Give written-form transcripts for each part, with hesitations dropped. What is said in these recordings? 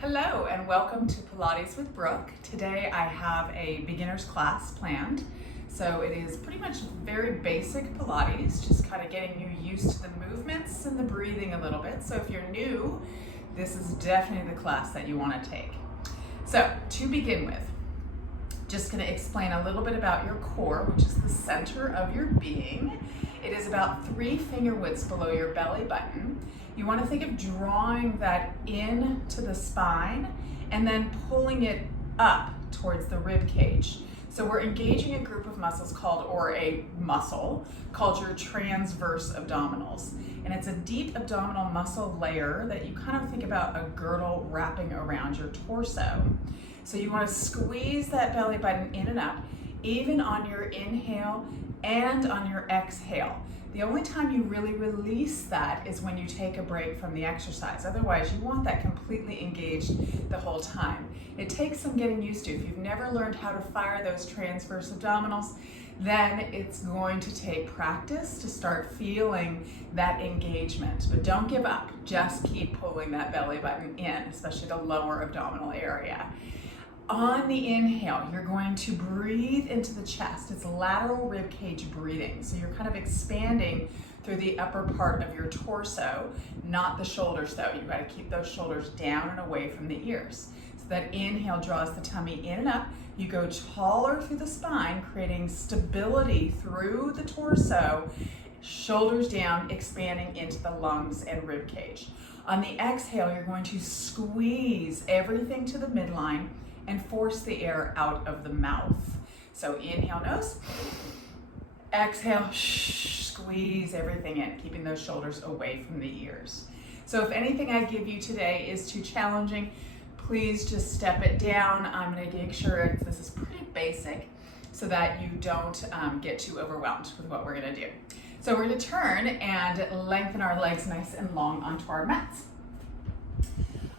Hello and welcome to Pilates with Brooke. Today I have a beginner's class planned. So it is pretty much very basic Pilates, just kind of getting you used to the movements and the breathing a little bit. So if you're new, this is definitely the class that you want to take. So to begin with, just going to explain a little bit about your core, which is the center of your being. It is about 3 finger widths below your belly button. You want to think of drawing that into the spine and then pulling it up towards the rib cage. So we're engaging a group of muscles or a muscle called your transverse abdominals. And it's a deep abdominal muscle layer that you kind of think about a girdle wrapping around your torso. So you want to squeeze that belly button in and up, even on your inhale and on your exhale. The only time you really release that is when you take a break from the exercise. Otherwise, you want that completely engaged the whole time. It takes some getting used to. If you've never learned how to fire those transverse abdominals, then it's going to take practice to start feeling that engagement. But don't give up. Just keep pulling that belly button in, especially the lower abdominal area. On the inhale, you're going to breathe into the chest. It's lateral rib cage breathing. So you're kind of expanding through the upper part of your torso, not the shoulders though. You've got to keep those shoulders down and away from the ears. So that inhale draws the tummy in and up. You go taller through the spine, creating stability through the torso, shoulders down, expanding into the lungs and rib cage. On the exhale, you're going to squeeze everything to the midline and force the air out of the mouth. So inhale, nose, exhale, squeeze everything in, keeping those shoulders away from the ears. So if anything I give you today is too challenging, please just step it down. I'm gonna make sure this is pretty basic so that you don't get too overwhelmed with what we're gonna do. So we're gonna turn and lengthen our legs nice and long onto our mats.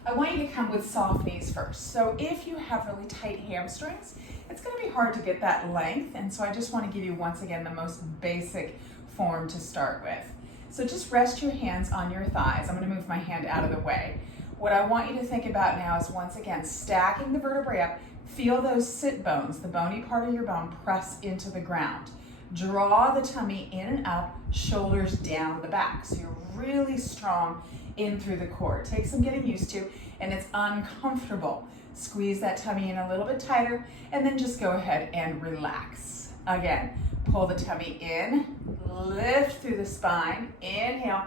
I want you to come with soft knees first. So if you have really tight hamstrings, it's going to be hard to get that length. And so I just want to give you, once again, the most basic form to start with. So just rest your hands on your thighs. I'm going to move my hand out of the way. What I want you to think about now is, once again, stacking the vertebrae up. Feel those sit bones, the bony part of your bone, press into the ground. Draw the tummy in and up, shoulders down the back. So you're really strong in through the core. It takes some getting used to, and it's uncomfortable. Squeeze that tummy in a little bit tighter, and then just go ahead and relax. Again, pull the tummy in, lift through the spine, inhale,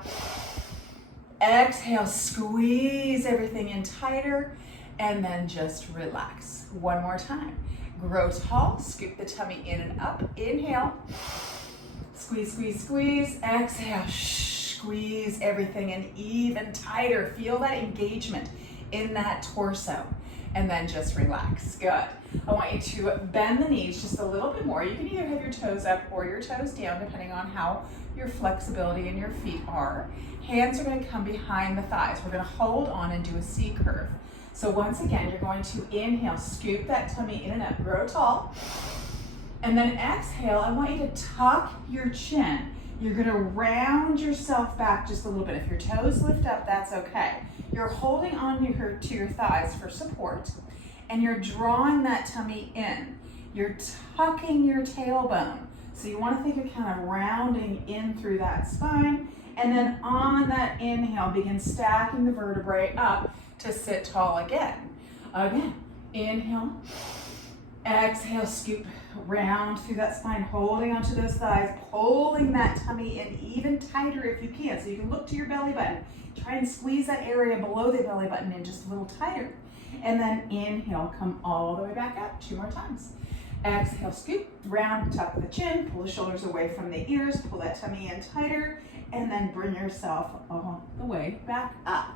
exhale, squeeze everything in tighter, and then just relax. One more time. Grow tall, scoop the tummy in and up, inhale, squeeze, squeeze, squeeze, exhale, squeeze everything in even tighter. Feel that engagement in that torso, and then just relax. Good. I want you to bend the knees just a little bit more. You can either have your toes up or your toes down, depending on how your flexibility in your feet are. Hands are going to come behind the thighs. We're going to hold on and do a C curve. So once again, you're going to inhale, scoop that tummy in and up, grow tall. And then exhale, I want you to tuck your chin. You're gonna round yourself back just a little bit. If your toes lift up, that's okay. You're holding on to your thighs for support, and you're drawing that tummy in. You're tucking your tailbone. So you wanna think of kind of rounding in through that spine, and then on that inhale, begin stacking the vertebrae up to sit tall again. Again, inhale, exhale, scoop, round through that spine, holding onto those thighs, pulling that tummy in even tighter if you can. So you can look to your belly button. Try and squeeze that area below the belly button in just a little tighter. And then inhale, come all the way back up 2 more times. Exhale, scoop, round, tuck the chin, pull the shoulders away from the ears, pull that tummy in tighter, and then bring yourself all the way back up.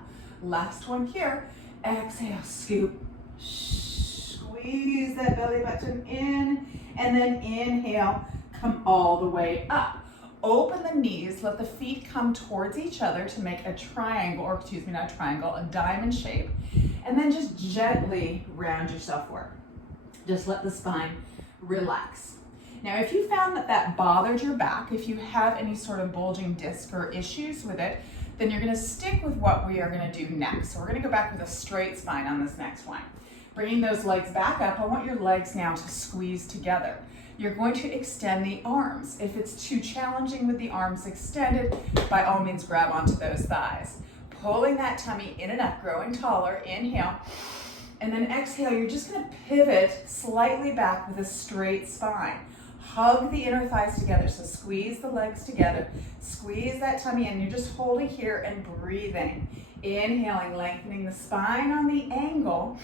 Last one here. Exhale, scoop, squeeze that belly button in, and then inhale, come all the way up. Open the knees, let the feet come towards each other to make a triangle, or excuse me, not a triangle, a diamond shape, and then just gently round yourself forward. Just let the spine relax. Now, if you found that bothered your back, if you have any sort of bulging disc or issues with it, then you're gonna stick with what we are gonna do next. So we're gonna go back with a straight spine on this next one. Bringing those legs back up, I want your legs now to squeeze together. You're going to extend the arms. If it's too challenging with the arms extended, by all means grab onto those thighs. Pulling that tummy in and up, growing taller, inhale. And then exhale, you're just gonna pivot slightly back with a straight spine. Hug the inner thighs together, so squeeze the legs together, squeeze that tummy in. You're just holding here and breathing. Inhaling, lengthening the spine on the angle.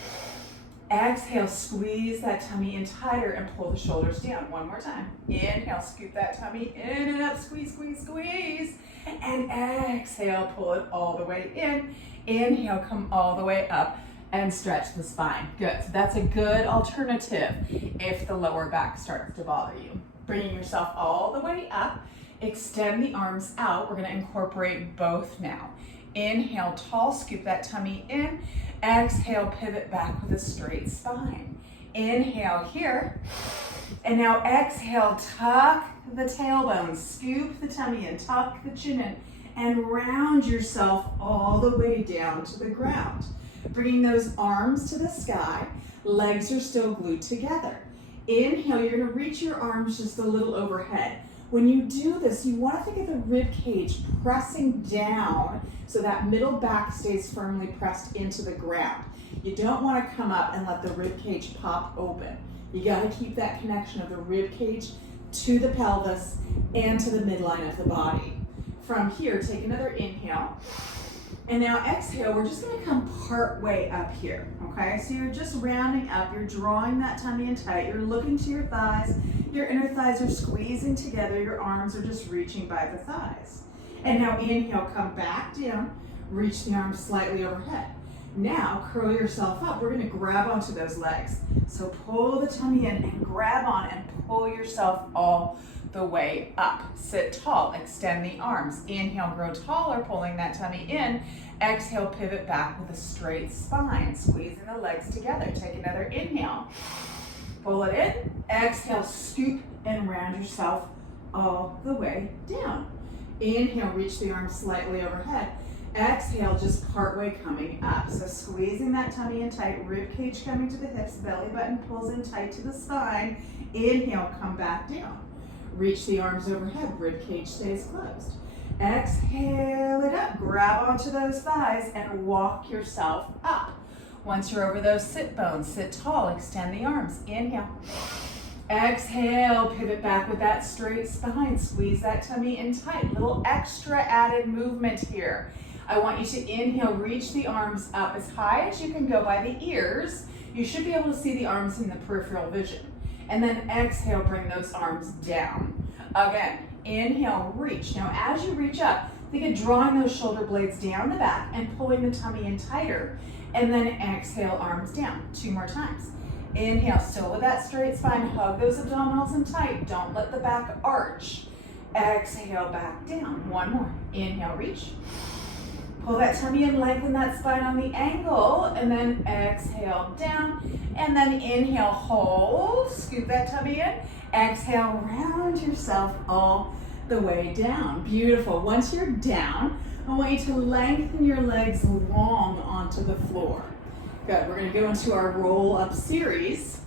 Exhale, squeeze that tummy in tighter and pull the shoulders down. One more time. Inhale, scoop that tummy in and up, squeeze, squeeze, squeeze. And exhale, pull it all the way in. Inhale, come all the way up and stretch the spine. Good, so that's a good alternative if the lower back starts to bother you. Bringing yourself all the way up, extend the arms out. We're gonna incorporate both now. Inhale, tall, scoop that tummy in. Exhale, pivot back with a straight spine. Inhale here. And now exhale, tuck the tailbone, scoop the tummy in, tuck the chin in, and round yourself all the way down to the ground. Bringing those arms to the sky, legs are still glued together. Inhale, you're gonna reach your arms just a little overhead. When you do this, you want to think of the rib cage pressing down so that middle back stays firmly pressed into the ground. You don't want to come up and let the rib cage pop open. You got to keep that connection of the rib cage to the pelvis and to the midline of the body. From here, take another inhale. And now exhale, we're just gonna come part way up here, okay? So you're just rounding up, you're drawing that tummy in tight, you're looking to your thighs, your inner thighs are squeezing together, your arms are just reaching by the thighs. And now inhale, come back down, reach the arms slightly overhead. Now curl yourself up, we're gonna grab onto those legs. So pull the tummy in and grab on and pull yourself all the way up. Sit tall, extend the arms. Inhale, grow taller, pulling that tummy in. Exhale, pivot back with a straight spine, squeezing the legs together. Take another inhale. Pull it in. Exhale, scoop and round yourself all the way down. Inhale, reach the arms slightly overhead. Exhale, just partway coming up. So squeezing that tummy in tight, rib cage coming to the hips, belly button pulls in tight to the spine. Inhale, come back down. Reach the arms overhead, rib cage stays closed. Exhale it up, grab onto those thighs and walk yourself up. Once you're over those sit bones, sit tall, extend the arms. Inhale. Exhale, pivot back with that straight spine. Squeeze that tummy in tight. Little extra added movement here. I want you to inhale, reach the arms up as high as you can go by the ears. You should be able to see the arms in the peripheral vision. And then exhale, bring those arms down. Again, inhale, reach. Now as you reach up, think of drawing those shoulder blades down the back and pulling the tummy in tighter. And then exhale, arms down. 2 more times. Inhale, still with that straight spine, hug those abdominals in tight. Don't let the back arch. Exhale, back down. 1 more. Inhale, reach. Pull that tummy in, lengthen that spine on the angle, and then exhale down, and then inhale, hold, scoop that tummy in, exhale, round yourself all the way down. Beautiful. Once you're down, I want you to lengthen your legs long onto the floor. Good. We're going to go into our roll up series,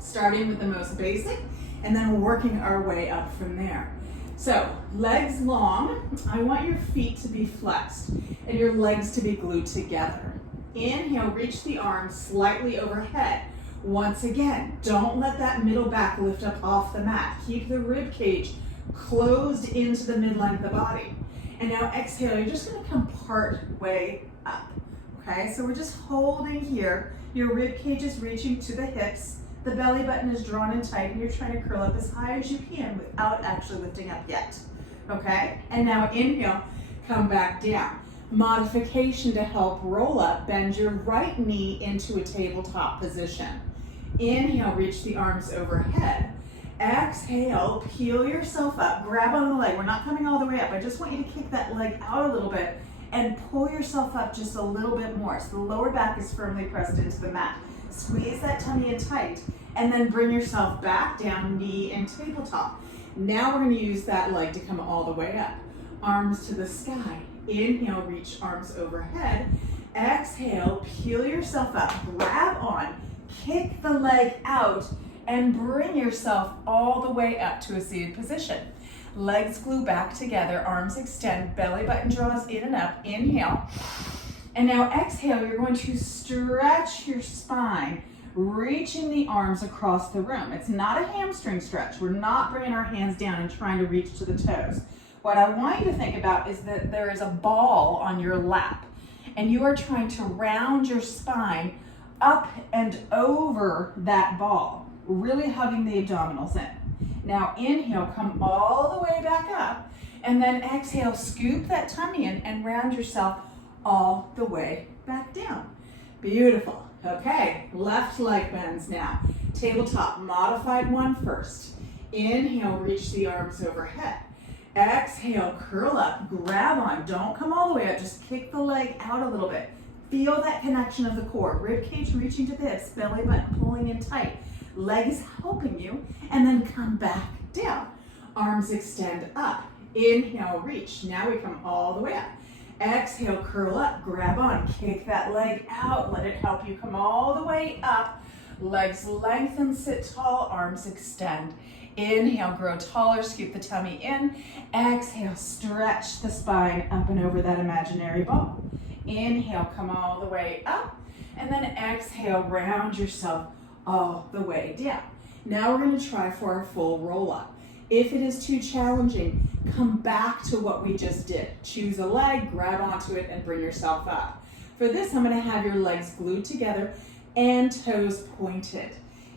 starting with the most basic, and then working our way up from there. So, legs long, I want your feet to be flexed and your legs to be glued together. Inhale, reach the arms slightly overhead. Once again, don't let that middle back lift up off the mat. Keep the rib cage closed into the midline of the body. And now exhale, you're just gonna come part way up, okay? So we're just holding here. Your rib cage is reaching to the hips. The belly button is drawn in tight and you're trying to curl up as high as you can without actually lifting up yet, okay? And now inhale, come back down. Modification to help roll up, bend your right knee into a tabletop position. Inhale, reach the arms overhead. Exhale, peel yourself up, grab on the leg. We're not coming all the way up. I just want you to kick that leg out a little bit and pull yourself up just a little bit more. So the lower back is firmly pressed into the mat. Squeeze that tummy in tight and then bring yourself back down, knee and tabletop. Now we're going to use that leg to come all the way up. Arms to the sky. Inhale, reach arms overhead. Exhale, peel yourself up, grab on, kick the leg out, and bring yourself all the way up to a seated position. Legs glue back together, arms extend, belly button draws in and up. Inhale. And now exhale, you're going to stretch your spine, reaching the arms across the room. It's not a hamstring stretch. We're not bringing our hands down and trying to reach to the toes. What I want you to think about is that there is a ball on your lap, and you are trying to round your spine up and over that ball, really hugging the abdominals in. Now inhale, come all the way back up, and then exhale, scoop that tummy in and round yourself all the way back down. Beautiful. Okay, left leg bends now. Tabletop, modified one first. Inhale, reach the arms overhead. Exhale, curl up, grab on. Don't come all the way up, just kick the leg out a little bit. Feel that connection of the core. Rib cage reaching to the hips, belly button pulling in tight. Legs helping you, and then come back down. Arms extend up. Inhale, reach. Now we come all the way up. Exhale, curl up, grab on, kick that leg out, let it help you come all the way up. Legs lengthen, sit tall, arms extend. Inhale, grow taller, scoop the tummy in. Exhale, stretch the spine up and over that imaginary ball. Inhale, come all the way up. And then exhale, round yourself all the way down. Now we're going to try for our full roll up. If it is too challenging, come back to what we just did. Choose a leg, grab onto it, and bring yourself up. For this, I'm going to have your legs glued together and toes pointed.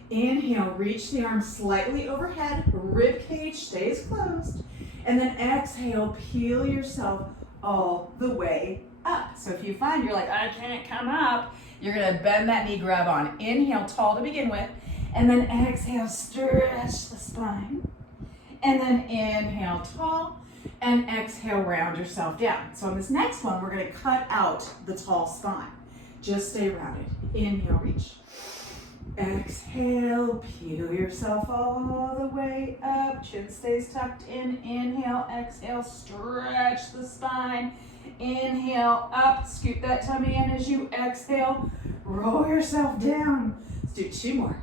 Inhale, reach the arms slightly overhead, rib cage stays closed, and then exhale, peel yourself all the way up. So if you find you're like, I can't come up, you're going to bend that knee, grab on. Inhale, tall to begin with, and then exhale, stretch the spine. And then inhale, tall, and exhale, round yourself down. So on this next one, we're going to cut out the tall spine. Just stay rounded. Inhale, reach. Exhale, peel yourself all the way up. Chin stays tucked in. Inhale, exhale, stretch the spine. Inhale, up, scoop that tummy in as you exhale. Roll yourself down. Let's do two more.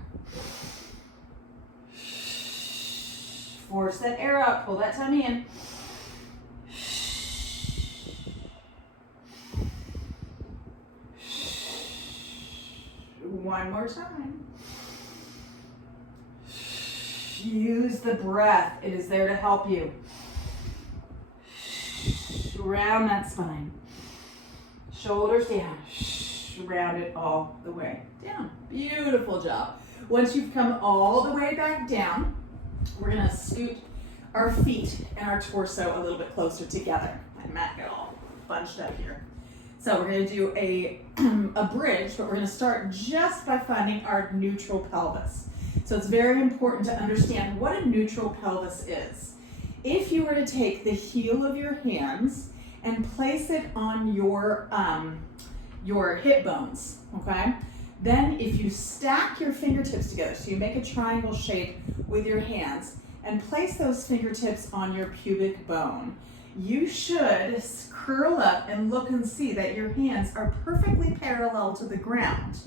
Force that air out, pull that tummy in. One more time. Use the breath. It is there to help you. Round that spine. Shoulders down. Round it all the way down. Beautiful job. Once you've come all the way back down, we're going to scoot our feet and our torso a little bit closer together. My mat got all bunched up here. So we're going to do a bridge, but we're going to start just by finding our neutral pelvis. So it's very important to understand what a neutral pelvis is. If you were to take the heel of your hands and place it on your hip bones, okay? Then if you stack your fingertips together, so you make a triangle shape with your hands and place those fingertips on your pubic bone, you should curl up and look and see that your hands are perfectly parallel to the ground.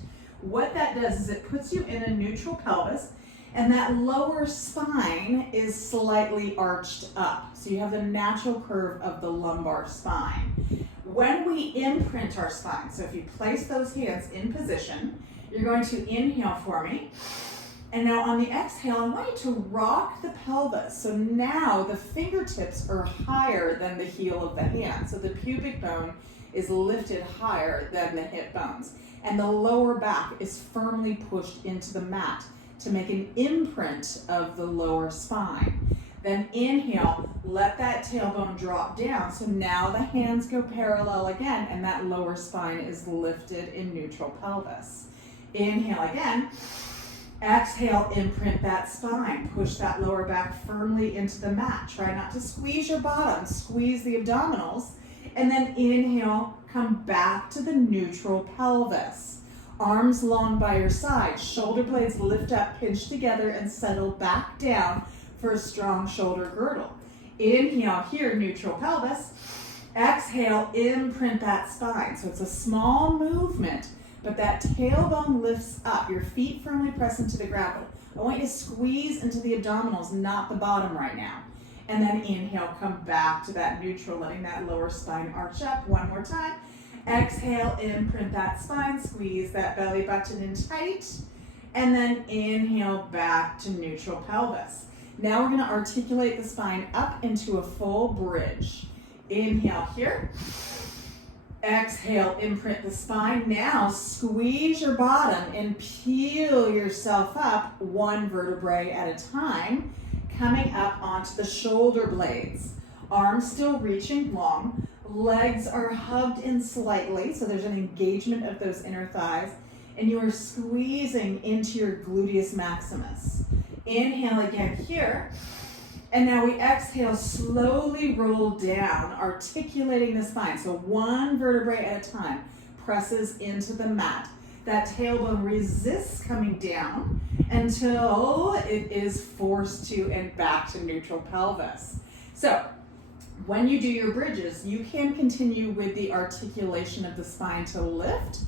What that does is it puts you in a neutral pelvis, and that lower spine is slightly arched up. So you have the natural curve of the lumbar spine. When we imprint our spine, so if you place those hands in position, you're going to inhale for me. And now on the exhale, I want you to rock the pelvis. So now the fingertips are higher than the heel of the hand. So the pubic bone is lifted higher than the hip bones. And the lower back is firmly pushed into the mat to make an imprint of the lower spine. Then inhale, let that tailbone drop down. So now the hands go parallel again, and that lower spine is lifted in neutral pelvis. Inhale again. Exhale, imprint that spine. Push that lower back firmly into the mat. Try not to squeeze your bottom, squeeze the abdominals. And then inhale, come back to the neutral pelvis. Arms long by your side, shoulder blades lift up, pinch together, and settle back down for a strong shoulder girdle. Inhale here, neutral pelvis. Exhale, imprint that spine. So it's a small movement, but that tailbone lifts up. Your feet firmly press into the ground. I want you to squeeze into the abdominals, not the bottom right now. And then inhale, come back to that neutral, letting that lower spine arch up. One more time. Exhale, imprint that spine, squeeze that belly button in tight. And then inhale back to neutral pelvis. Now we're going to articulate the spine up into a full bridge. Inhale here. Exhale, imprint the spine. Now squeeze your bottom and peel yourself up one vertebrae at a time, coming up onto the shoulder blades. Arms still reaching long. Legs are hugged in slightly, so there's an engagement of those inner thighs. And you are squeezing into your gluteus maximus. Inhale again here. And now we exhale, slowly roll down, articulating the spine. So one vertebrae at a time presses into the mat. That tailbone resists coming down until it is forced to and back to neutral pelvis. So when you do your bridges, you can continue with the articulation of the spine to lift,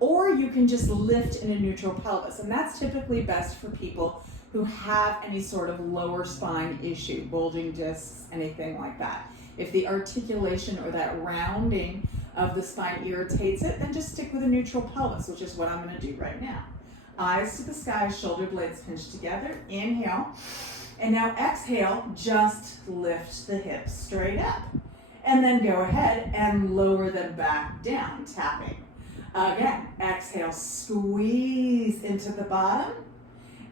or you can just lift in a neutral pelvis. And that's typically best for people who have any sort of lower spine issue, bulging discs, anything like that. If the articulation or that rounding of the spine irritates it, then just stick with a neutral pelvis, which is what I'm going to do right now. Eyes to the sky, shoulder blades pinched together. Inhale. And now exhale, just lift the hips straight up. And then go ahead and lower them back down, tapping. Again, exhale, squeeze into the bottom.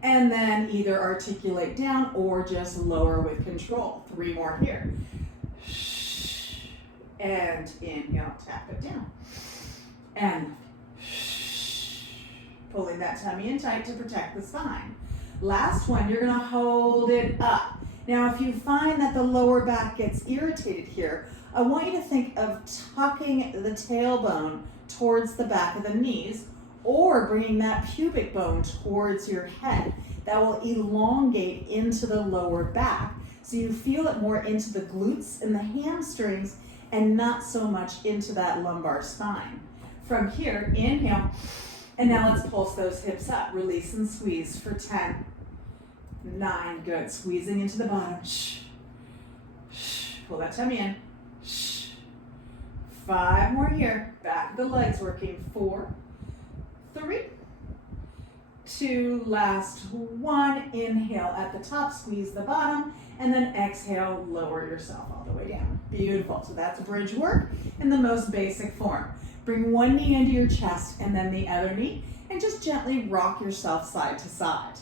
And then either articulate down or just lower with control. 3 more here. And inhale, tap it down. And pulling that tummy in tight to protect the spine. Last one, you're gonna hold it up. Now, if you find that the lower back gets irritated here, I want you to think of tucking the tailbone towards the back of the knees, or bringing that pubic bone towards your head. That will elongate into the lower back, so you feel it more into the glutes and the hamstrings and not so much into that lumbar spine. From here, inhale, and now let's pulse those hips up. Release and squeeze for 10, 9, good. Squeezing into the bottom. Pull that tummy in. 5 more here. Back of the legs working. 4, 3, 2, last 1. Inhale at the top, squeeze the bottom, and then exhale, lower yourself all the way down. Beautiful. So that's bridge work in the most basic form. Bring one knee into your chest and then the other knee, and just gently rock yourself side to side.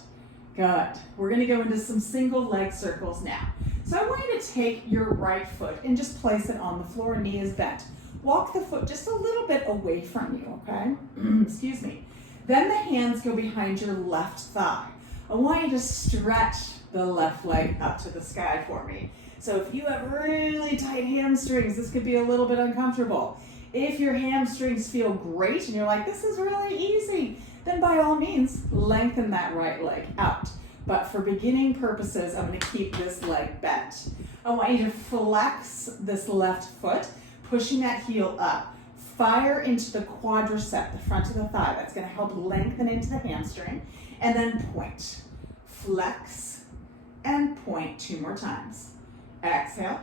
Good. We're going to go into some single leg circles now. So I want you to take your right foot and just place it on the floor, knee is bent. Walk the foot just a little bit away from you, okay? Excuse me. Then the hands go behind your left thigh. I want you to stretch the left leg up to the sky for me. So if you have really tight hamstrings, this could be a little bit uncomfortable. If your hamstrings feel great and you're like, this is really easy, then by all means, lengthen that right leg out. But for beginning purposes, I'm going to keep this leg bent. I want you to flex this left foot, pushing that heel up. Fire into the quadricep, the front of the thigh. That's going to help lengthen into the hamstring. And then point. Flex and point 2 more times. Exhale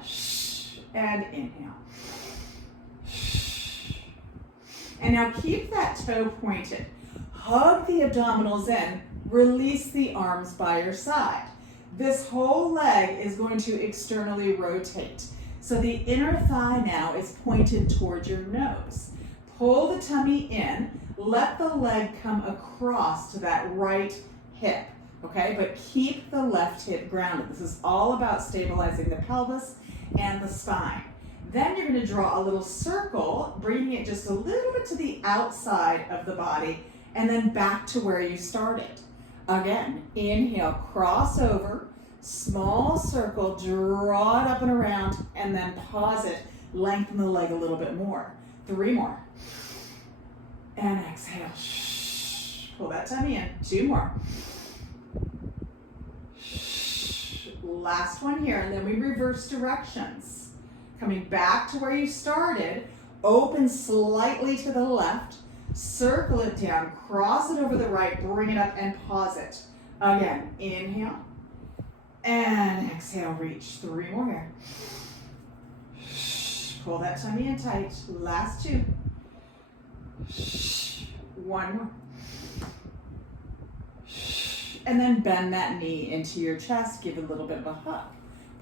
and inhale. And now keep that toe pointed. Hug the abdominals in. Release the arms by your side. This whole leg is going to externally rotate. So the inner thigh now is pointed towards your nose. Pull the tummy in. Let the leg come across to that right hip. Okay, but keep the left hip grounded. This is all about stabilizing the pelvis and the spine. Then you're going to draw a little circle, bringing it just a little bit to the outside of the body, and then back to where you started. Again, inhale, cross over, small circle, draw it up and around, and then pause it, lengthen the leg a little bit more. 3 more. And exhale. Pull that tummy in. 2 more. Last one here, and then we reverse directions. Coming back to where you started, open slightly to the left, circle it down, cross it over the right, bring it up and pause it. Again, inhale and exhale, reach. 3 more here. Pull that tummy in tight. Last 2. 1 more. And then bend that knee into your chest, give it a little bit of a hug.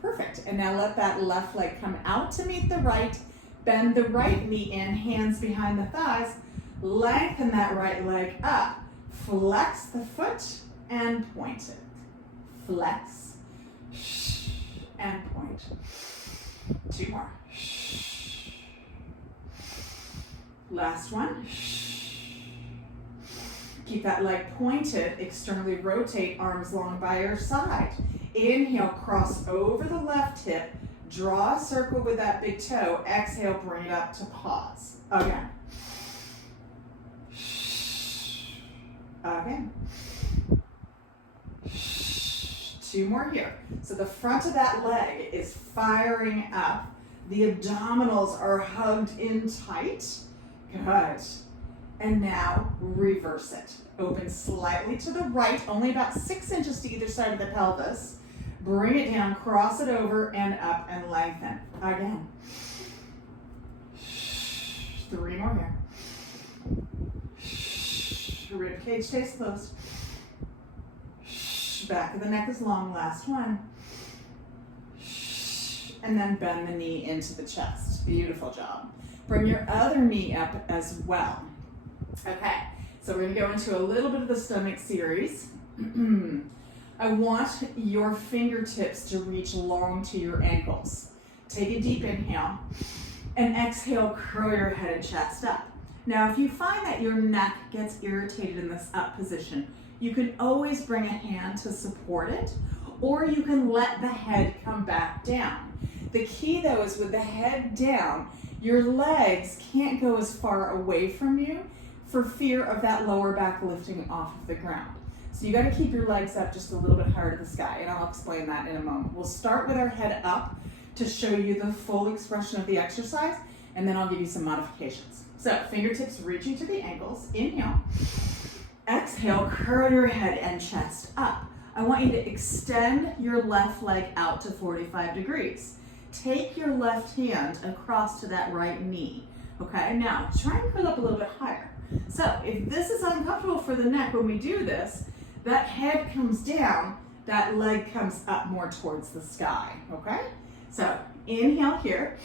Perfect. And now let that left leg come out to meet the right. Bend the right knee in, hands behind the thighs. Lengthen that right leg up. Flex the foot and point it. Flex and point. 2 more. Last one. Keep that leg pointed, externally rotate, arms long by your side. Inhale, cross over the left hip, draw a circle with that big toe. Exhale, bring it up to pause. Again. Again. 2 more here. So the front of that leg is firing up. The abdominals are hugged in tight. Good. And now reverse it. Open slightly to the right, only about 6 inches to either side of the pelvis. Bring it down, cross it over and up and lengthen. Again. 3 more here. Rib cage stays closed. Back of the neck is long. Last one. And then bend the knee into the chest. Beautiful job. Bring your other knee up as well. Okay, so we're going to go into a little bit of the stomach series. I want your fingertips to reach long to your ankles. Take a deep inhale and exhale, curl your head and chest up. Now, if you find that your neck gets irritated in this up position, you can always bring a hand to support it, or you can let the head come back down. The key though is with the head down, your legs can't go as far away from you for fear of that lower back lifting off of the ground. So you gotta keep your legs up just a little bit higher to the sky, and I'll explain that in a moment. We'll start with our head up to show you the full expression of the exercise, and then I'll give you some modifications. So fingertips reaching to the ankles, inhale. Exhale, curl your head and chest up. I want you to extend your left leg out to 45 degrees. Take your left hand across to that right knee. Okay, now try and curl up a little bit higher. So if this is uncomfortable for the neck when we do this, that head comes down, that leg comes up more towards the sky, okay? So inhale here,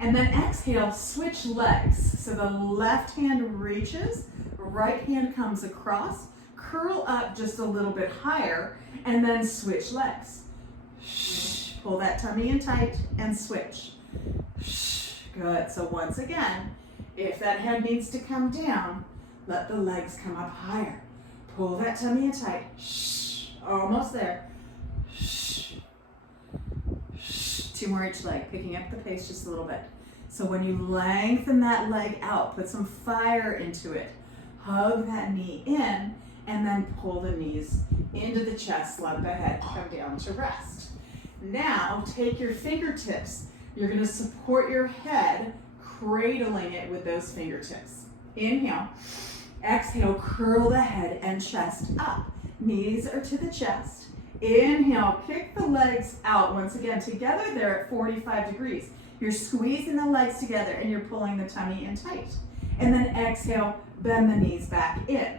and then exhale, switch legs. So the left hand reaches, right hand comes across, curl up just a little bit higher, and then switch legs. Pull that tummy in tight and switch. Good, so once again, if that head needs to come down, let the legs come up higher. Pull that tummy in tight. Almost there. 2 more each leg, picking up the pace just a little bit. So when you lengthen that leg out, put some fire into it. Hug that knee in, and then pull the knees into the chest, let the head come down to rest. Now, take your fingertips. You're gonna support your head, cradling it with those fingertips. Inhale. Exhale, curl the head and chest up. Knees are to the chest. Inhale, kick the legs out. Once again, together they're at 45 degrees. You're squeezing the legs together and you're pulling the tummy in tight. And then exhale, bend the knees back in.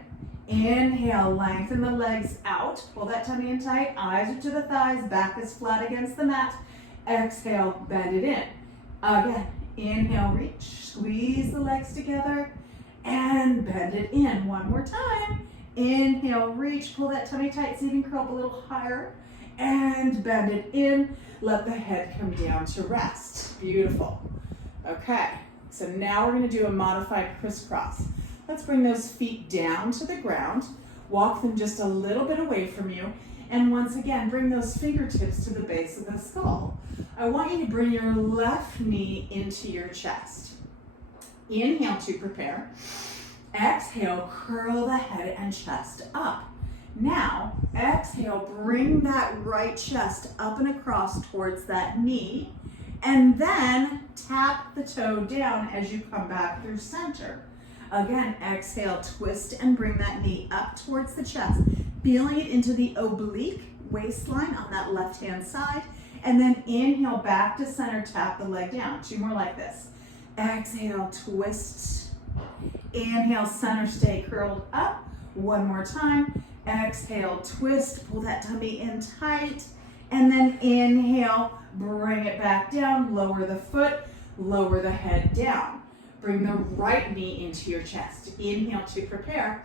Inhale, lengthen the legs out. Pull that tummy in tight. Eyes are to the thighs. Back is flat against the mat. Exhale, bend it in. Again, inhale, reach. Squeeze the legs together and bend it in. One more time. Inhale, reach. Pull that tummy tight so you can curl up a little higher. And bend it in. Let the head come down to rest. Beautiful. Okay, so now we're going to do a modified crisscross. Let's bring those feet down to the ground. Walk them just a little bit away from you. And once again, bring those fingertips to the base of the skull. I want you to bring your left knee into your chest. Inhale to prepare. Exhale, curl the head and chest up. Now, exhale, bring that right chest up and across towards that knee. And then tap the toe down as you come back through center. Again, exhale, twist and bring that knee up towards the chest, feeling it into the oblique waistline on that left-hand side. And then inhale back to center, tap the leg down. 2 more like this. Exhale, twist. Inhale, center, stay curled up. 1 more time. Exhale, twist, pull that tummy in tight. And then inhale, bring it back down, lower the foot, lower the head down. Bring the right knee into your chest. Inhale to prepare.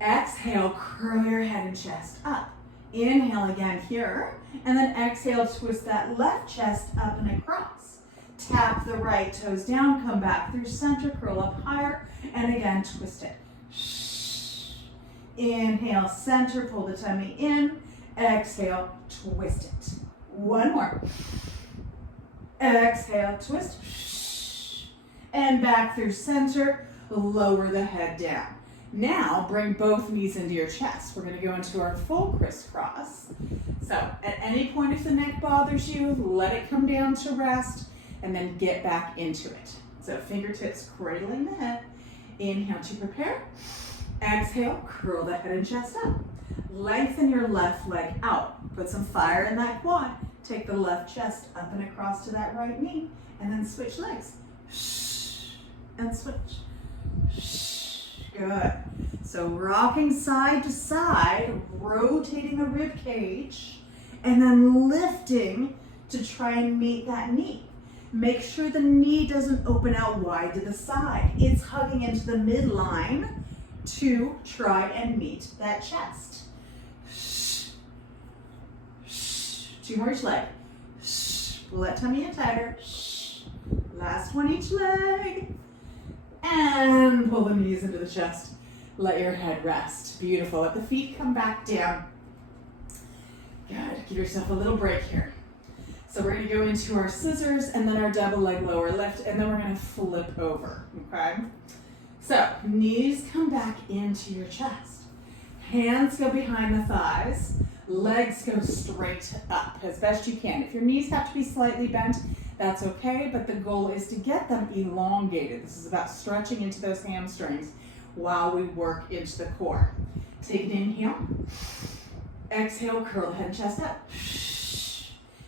Exhale, curl your head and chest up. Inhale again here. And then exhale, twist that left chest up and across. Tap the right toes down, come back through center, curl up higher, and again, twist it. Inhale, center, pull the tummy in. Exhale, twist it. 1 more. Exhale, twist. And back through center, lower the head down. Now, bring both knees into your chest. We're going to go into our full crisscross. So, at any point if the neck bothers you, let it come down to rest, and then get back into it. So, fingertips cradling the head. Inhale to prepare. Exhale, curl the head and chest up. Lengthen your left leg out. Put some fire in that quad. Take the left chest up and across to that right knee, and then switch legs. And switch. Good. So rocking side to side, rotating the rib cage, and then lifting to try and meet that knee. Make sure the knee doesn't open out wide to the side. It's hugging into the midline to try and meet that chest. 2 more each leg. Pull that tummy in tighter. Last one each leg. And pull the knees into the chest. Let your head rest. Beautiful. Let the feet come back down. Good. Give yourself a little break here. So we're going to go into our scissors and then our double leg lower lift, and then we're going to flip over. Okay? So knees come back into your chest. Hands go behind the thighs. Legs go straight up as best you can. If your knees have to be slightly bent, that's okay, but the goal is to get them elongated. This is about stretching into those hamstrings while we work into the core. Take an inhale. Exhale, curl the head and chest up.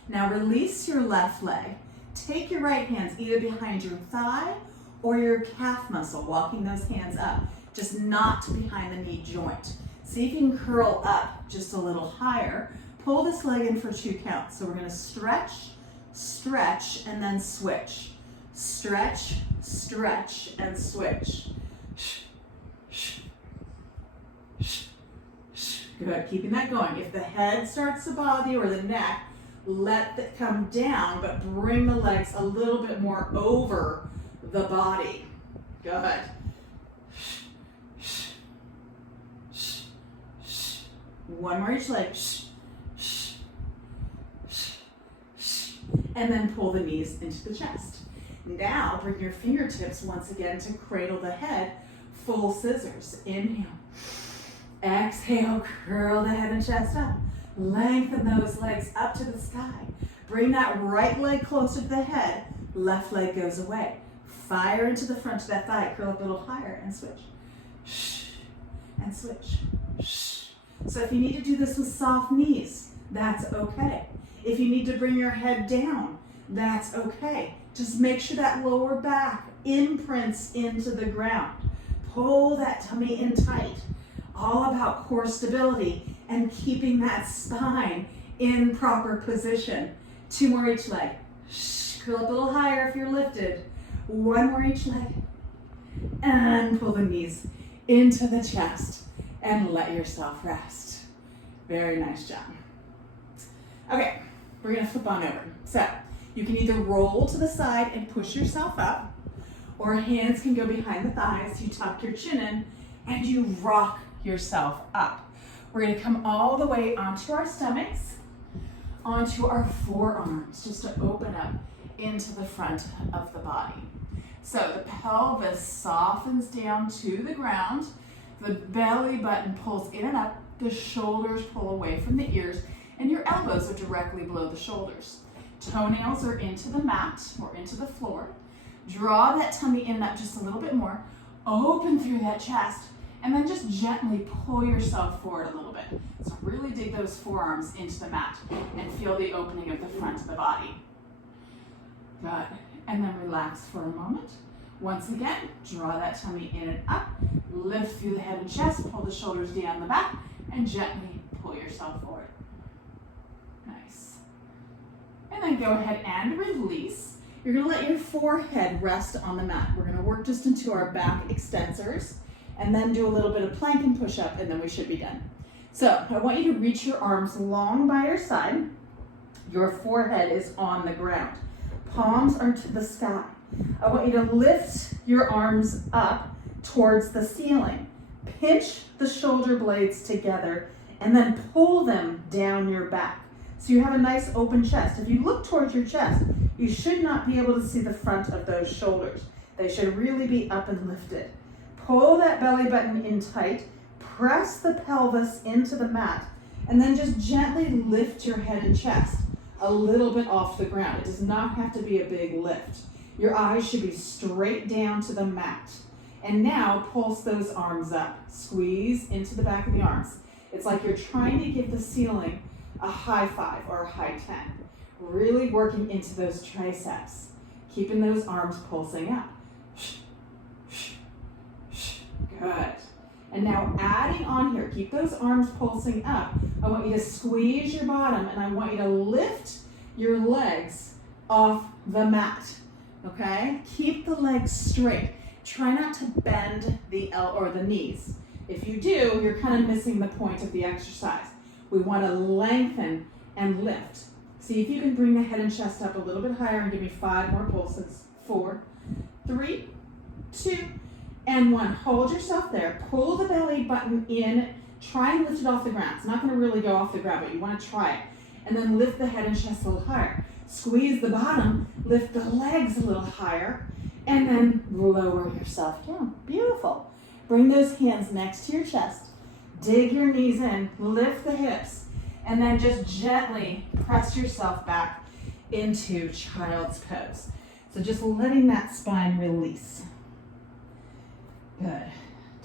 Now release your left leg. Take your right hands either behind your thigh or your calf muscle, walking those hands up, just not behind the knee joint. See if you can curl up just a little higher. Pull this leg in for 2 counts. So we're going to stretch, stretch, and then switch. Stretch, stretch, and switch. Good, keeping that going. If the head starts to bother you or the neck, let it come down, but bring the legs a little bit more over the body. Good. One more each leg. And then pull the knees into the chest. Now bring your fingertips once again to cradle the head. Full scissors. Inhale. Exhale, curl the head and chest up. Lengthen those legs up to the sky. Bring that right leg closer to the head. Left leg goes away. Fire into the front of that thigh. Curl up a little higher and switch. And switch. So if you need to do this with soft knees, that's okay. If you need to bring your head down, that's okay. Just make sure that lower back imprints into the ground. Pull that tummy in tight. All about core stability and keeping that spine in proper position. 2 more each leg. Curl up a little higher if you're lifted. 1 more each leg. And pull the knees into the chest and let yourself rest. Very nice job. Okay, we're gonna flip on over. So you can either roll to the side and push yourself up, or hands can go behind the thighs. You tuck your chin in and you rock yourself up. We're going to come all the way onto our stomachs, onto our forearms, just to open up into the front of the body. So the pelvis softens down to the ground, the belly button pulls in and up, the shoulders pull away from the ears, and your elbows are directly below the shoulders. Toenails are into the mat or into the floor. Draw that tummy in and up just a little bit more. Open through that chest, and then just gently pull yourself forward a little bit. So really dig those forearms into the mat and feel the opening of the front of the body. Good. And then relax for a moment. Once again, draw that tummy in and up. Lift through the head and chest, pull the shoulders down the back, and gently pull yourself forward. Nice. And then go ahead and release. You're going to let your forehead rest on the mat. We're going to work just into our back extensors and then do a little bit of plank and push up, and then we should be done. So I want you to reach your arms long by your side. Your forehead is on the ground. Palms are to the sky. I want you to lift your arms up towards the ceiling. Pinch the shoulder blades together and then pull them down your back. So you have a nice open chest. If you look towards your chest, you should not be able to see the front of those shoulders. They should really be up and lifted. Pull that belly button in tight, press the pelvis into the mat, and then just gently lift your head and chest a little bit off the ground. It does not have to be a big lift. Your eyes should be straight down to the mat. And now pulse those arms up. Squeeze into the back of the arms. It's like you're trying to give the ceiling a high five or a high 10. Really working into those triceps. Keeping those arms pulsing up. Good. And now adding on here, keep those arms pulsing up. I want you to squeeze your bottom and I want you to lift your legs off the mat. Okay? Keep the legs straight. Try not to bend the knees. If you do, you're kind of missing the point of the exercise. We want to lengthen and lift. See if you can bring the head and chest up a little bit higher and give me 5 more pulses. 4, 3, 2, and 1. Hold yourself there. Pull the belly button in. Try and lift it off the ground. It's not going to really go off the ground, but you want to try it. And then lift the head and chest a little higher. Squeeze the bottom. Lift the legs a little higher. And then lower yourself down. Beautiful. Bring those hands next to your chest. Dig your knees in. Lift the hips. And then just gently press yourself back into child's pose. So just letting that spine release. Good.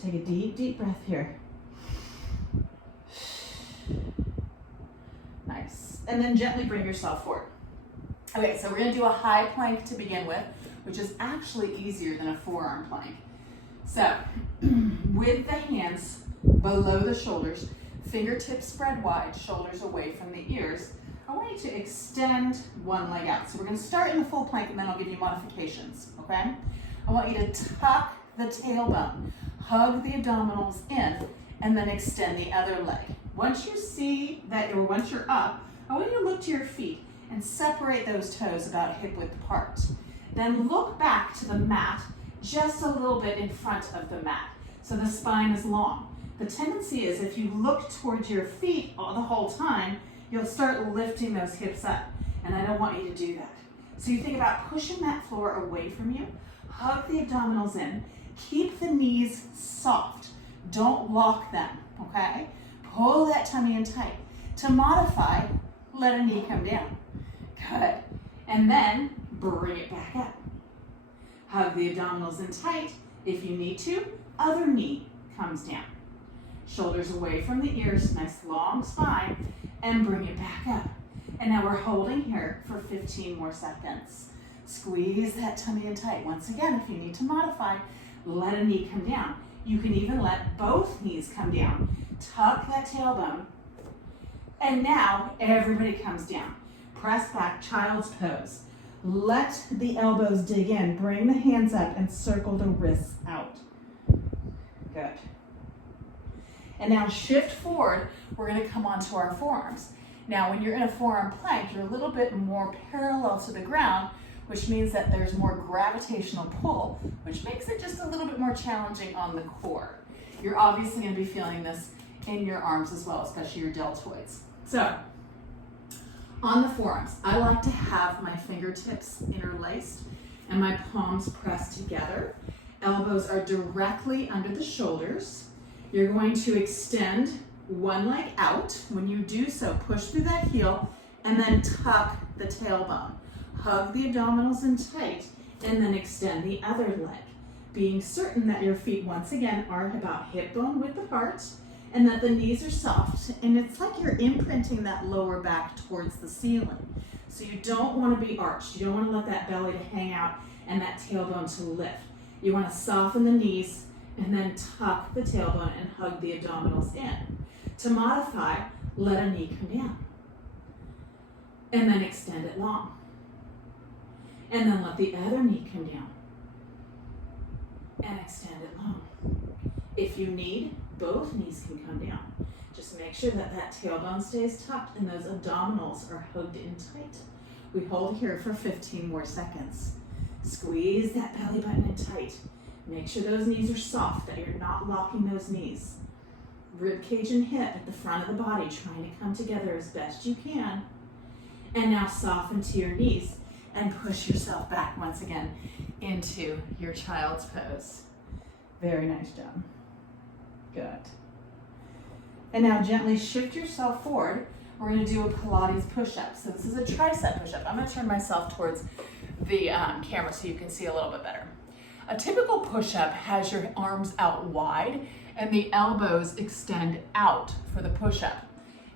Take a deep, deep breath here. Nice. And then gently bring yourself forward. Okay, so we're going to do a high plank to begin with, which is actually easier than a forearm plank. So, with the hands below the shoulders, fingertips spread wide, shoulders away from the ears, I want you to extend one leg out. So we're going to start in the full plank and then I'll give you modifications, okay? I want you to tuck the tailbone, hug the abdominals in, and then extend the other leg. Once you see that, or once you're up, I want you to look to your feet and separate those toes about hip width apart. Then look back to the mat just a little bit in front of the mat, so the spine is long. The tendency is if you look towards your feet all the whole time, you'll start lifting those hips up, and I don't want you to do that. So you think about pushing that floor away from you, hug the abdominals in, keep the knees soft, don't lock them, okay? Pull that tummy in tight. To modify, let a knee come down. Good. And then bring it back up. Hug the abdominals in tight. If you need to, other knee comes down. Shoulders away from the ears, nice long spine, and bring it back up. And now we're holding here for 15 more seconds. Squeeze that tummy in tight. Once again, if you need to modify, let a knee come down. You can even let both knees come down. Tuck that tailbone. And now everybody comes down. Press back, child's pose. Let the elbows dig in. Bring the hands up and circle the wrists out. Good. And now shift forward. We're going to come onto our forearms. Now, when you're in a forearm plank, you're a little bit more parallel to the ground, which means that there's more gravitational pull, which makes it just a little bit more challenging on the core. You're obviously going to be feeling this in your arms as well, especially your deltoids. So, on the forearms, I like to have my fingertips interlaced and my palms pressed together. Elbows are directly under the shoulders. You're going to extend one leg out. When you do so, push through that heel and then tuck the tailbone. Hug the abdominals in tight, and then extend the other leg, being certain that your feet once again are about hip bone width apart, and that the knees are soft, and it's like you're imprinting that lower back towards the ceiling. So you don't want to be arched. You don't want to let that belly to hang out and that tailbone to lift. You want to soften the knees and then tuck the tailbone and hug the abdominals in. To modify, let a knee come down. And then extend it long. And then let the other knee come down. And extend it long. If you need, both knees can come down. Just make sure that that tailbone stays tucked and those abdominals are hugged in tight. We hold here for 15 more seconds. Squeeze that belly button in tight. Make sure those knees are soft, that you're not locking those knees. Rib cage and hip at the front of the body, trying to come together as best you can. And now soften to your knees and push yourself back once again into your child's pose. Very nice job. Good. And now gently shift yourself forward. We're going to do a Pilates push-up. So this is a tricep push-up. I'm going to turn myself towards the camera so you can see a little bit better. A typical push-up has your arms out wide and the elbows extend out for the push-up.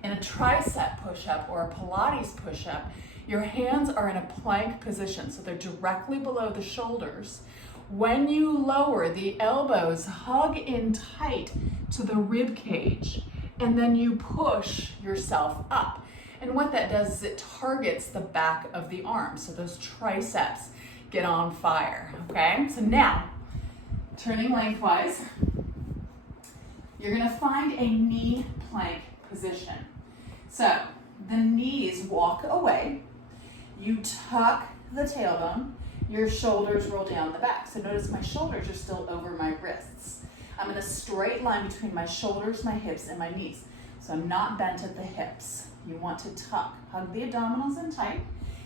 In a tricep push-up or a Pilates push-up, your hands are in a plank position, so they're directly below the shoulders. When you lower, the elbows hug in tight to the rib cage, and then you push yourself up. And what that does is it targets the back of the arm, so those triceps get on fire, okay? So now, turning lengthwise, you're gonna find a knee plank position. So the knees walk away, you tuck the tailbone, your shoulders roll down the back. So notice my shoulders are still over my wrists. I'm in a straight line between my shoulders, my hips, and my knees. So I'm not bent at the hips. You want to tuck, hug the abdominals in tight.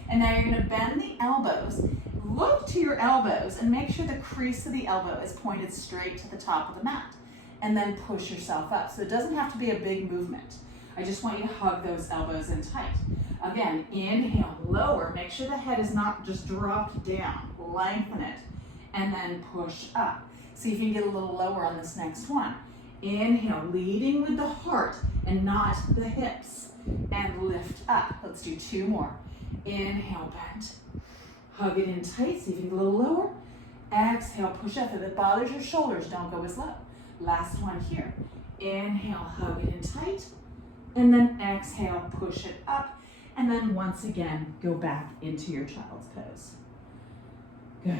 And now you're gonna bend the elbows. Look to your elbows and make sure the crease of the elbow is pointed straight to the top of the mat. And then push yourself up. So it doesn't have to be a big movement. I just want you to hug those elbows in tight. Again, inhale, lower. Make sure the head is not just dropped down. Lengthen it. And then push up. See if you can get a little lower on this next one. Inhale, leading with the heart and not the hips. And lift up. Let's do 2 more. Inhale, bend. Hug it in tight. See if you can get a little lower. Exhale, push up. If it bothers your shoulders, don't go as low. Last one here. Inhale, hug it in tight. And then exhale, push it up. And then once again, go back into your child's pose. Good.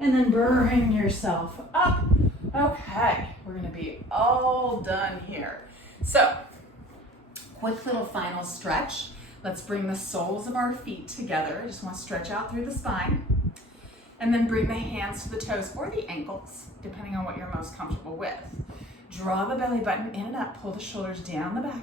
And then bring yourself up. Okay, we're gonna be all done here. So, quick little final stretch. Let's bring the soles of our feet together. I just wanna stretch out through the spine. And then bring the hands to the toes or the ankles, depending on what you're most comfortable with. Draw the belly button in and up, pull the shoulders down the back.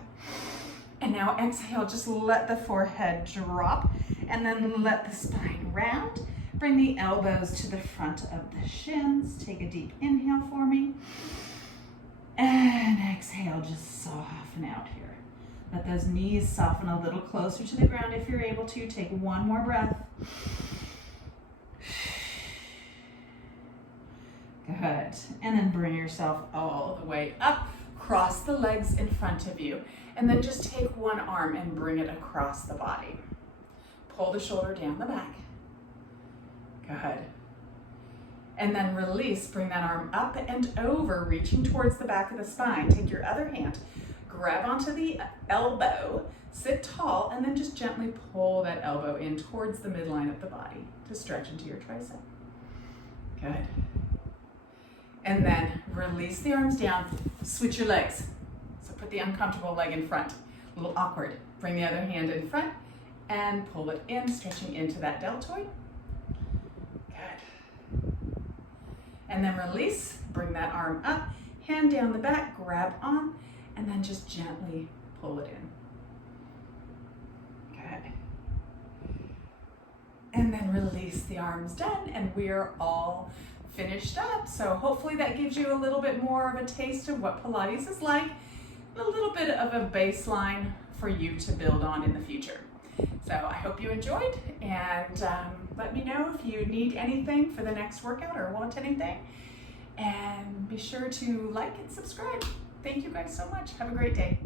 And now exhale, just let the forehead drop and then let the spine round. Bring the elbows to the front of the shins. Take a deep inhale for me. And exhale, just soften out here. Let those knees soften a little closer to the ground if you're able to. Take 1 more breath. Good. And then bring yourself all the way up. Cross the legs in front of you. And then just take one arm and bring it across the body. Pull the shoulder down the back. Good. And then release. Bring that arm up and over, reaching towards the back of the spine. Take your other hand. Grab onto the elbow. Sit tall. And then just gently pull that elbow in towards the midline of the body to stretch into your tricep. Good. And then release the arms down, switch your legs. So put the uncomfortable leg in front, a little awkward. Bring the other hand in front and pull it in, stretching into that deltoid. Good. And then release, bring that arm up, hand down the back, grab on, and then just gently pull it in. Good. And then release the arms, done, and we're all finished up. So hopefully that gives you a little bit more of a taste of what Pilates is like, a little bit of a baseline for you to build on in the future. So I hope you enjoyed, and let me know if you need anything for the next workout or want anything. And be sure to like and subscribe. Thank you guys so much. Have a great day.